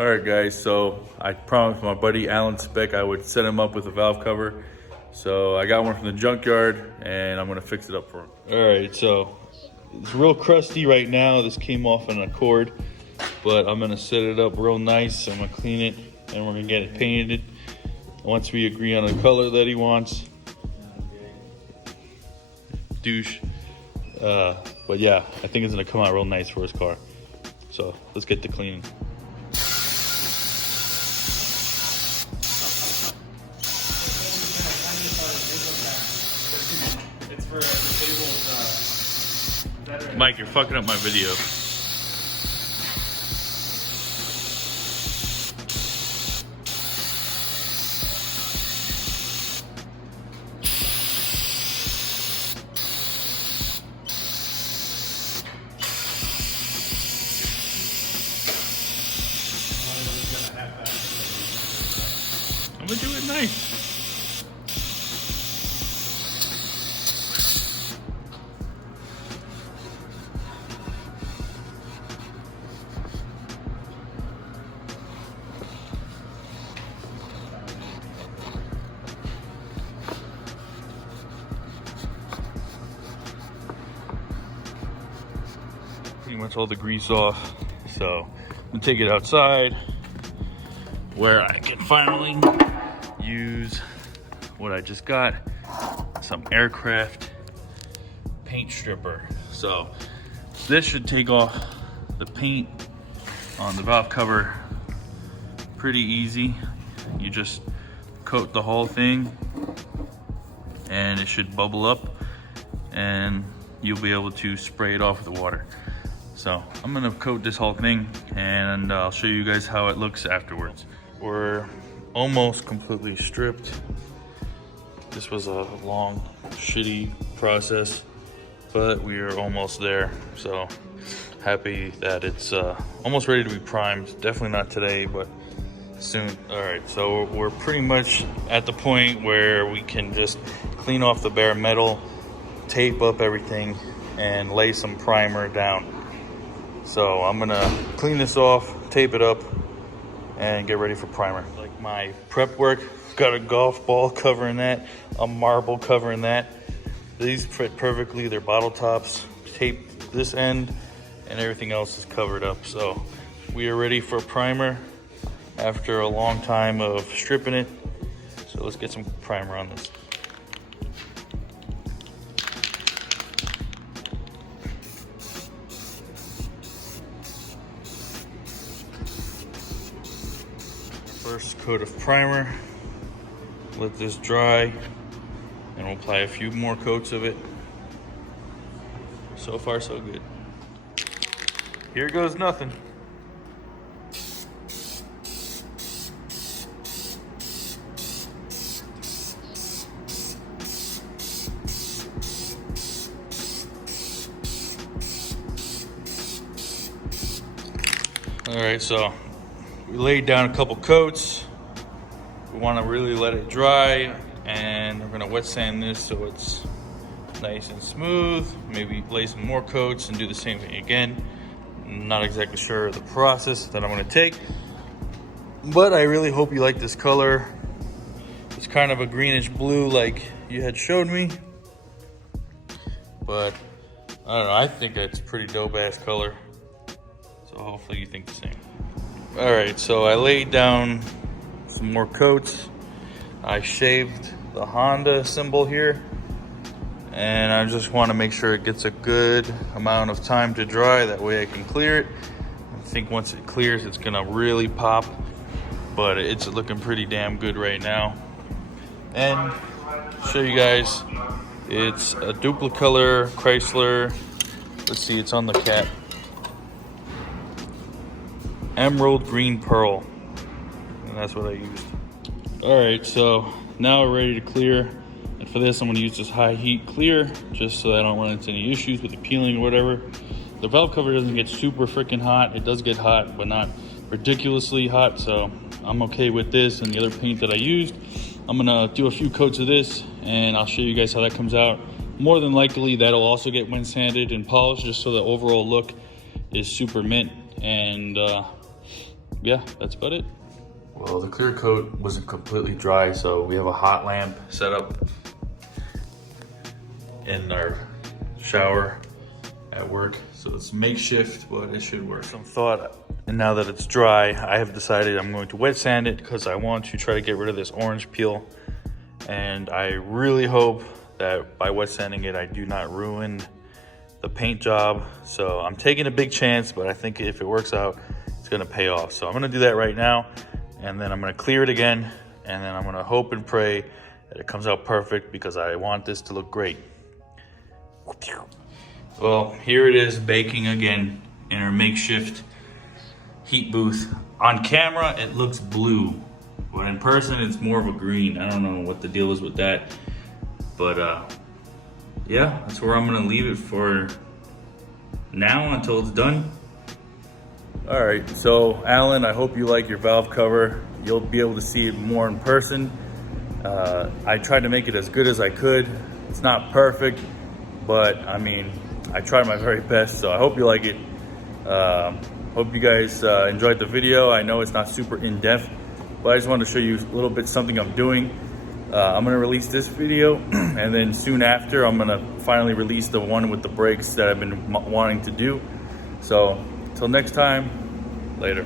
All right, guys, so I promised my buddy Allen Spec I would set him up with a valve cover. So I got one from the junkyard and I'm gonna fix it up for him. All right, so it's real crusty right now. This came off on a cord, but I'm gonna set it up real nice. I'm gonna clean it and we're gonna get it painted once we agree on the color that he wants. Douche. But yeah, I think it's gonna come out real nice for his car. So let's get to cleaning. Mike, you're fucking up my video. I'm gonna do it nice. Pretty much all the grease off, so I'm gonna take it outside where I can finally use what I just got, some aircraft paint stripper. So this should take off the paint on the valve cover pretty easy. You just coat the whole thing and it should bubble up and you'll be able to spray it off with the water. So I'm gonna coat this whole thing and I'll show you guys how it looks afterwards. We're almost completely stripped. This was a long, shitty process, but we are almost there. So happy that it's almost ready to be primed. Definitely not today, but soon. All right, so we're pretty much at the point where we can just clean off the bare metal, tape up everything, and lay some primer down. So I'm gonna clean this off, tape it up, and get ready for primer. Like my prep work, got a golf ball covering that, a marble covering that. These fit perfectly, they're bottle tops, taped this end, and everything else is covered up. So we are ready for primer after a long time of stripping it. So let's get some primer on this. First coat of primer, let this dry, and we'll apply a few more coats of it. So far, so good. Here goes nothing. All right, so we laid down a couple coats. We want to really let it dry, and we're going to wet sand this so it's nice and smooth. Maybe lay some more coats and do the same thing again. I'm not exactly sure of the process that I'm going to take, but I really hope you like this color. It's kind of a greenish blue like you had showed me, but I don't know, I think it's a pretty dope ass color. So hopefully you think the same. All right, so I laid down some more coats. I shaved the Honda symbol here, and I just want to make sure it gets a good amount of time to dry. That way I can clear it. I think once it clears, it's gonna really pop, but it's looking pretty damn good right now. And show you guys, it's a Duplicolor Chrysler. Let's see, it's on the cap. Emerald green pearl, and that's what I used. All right, so now we're ready to clear, and for this I'm going to use this high heat clear just so I don't run into any issues with the peeling or whatever. The valve cover doesn't get super freaking hot. It does get hot, but not ridiculously hot, so I'm okay with this and the other paint that I used. I'm gonna do a few coats of this and I'll show you guys how that comes out. More than likely that'll also get wind sanded and polished just so the overall look is super mint. And yeah, that's about it. Well, the clear coat wasn't completely dry, so we have a hot lamp set up in our shower at work. So it's makeshift, but it should work. Some thought, and now that it's dry, I have decided I'm going to wet sand it because I want to try to get rid of this orange peel. And I really hope that by wet sanding it, I do not ruin the paint job. So I'm taking a big chance, but I think if it works out, it's gonna pay off. So I'm gonna do that right now, and then I'm gonna clear it again, and then I'm gonna hope and pray that it comes out perfect because I want this to look great. Well, here it is baking again in our makeshift heat booth. On camera, it looks blue, but in person, it's more of a green. I don't know what the deal is with that, but yeah, that's where I'm gonna leave it for now until it's done. All right, so Alan, I hope you like your valve cover. You'll be able to see it more in person. I tried to make it as good as I could. It's not perfect, but I mean, I tried my very best, so I hope you like it. Hope you guys enjoyed the video. I know it's not super in-depth, but I just wanted to show you a little bit something I'm doing. I'm gonna release this video, and then soon after, I'm gonna finally release the one with the brakes that I've been wanting to do. So, till next time, later.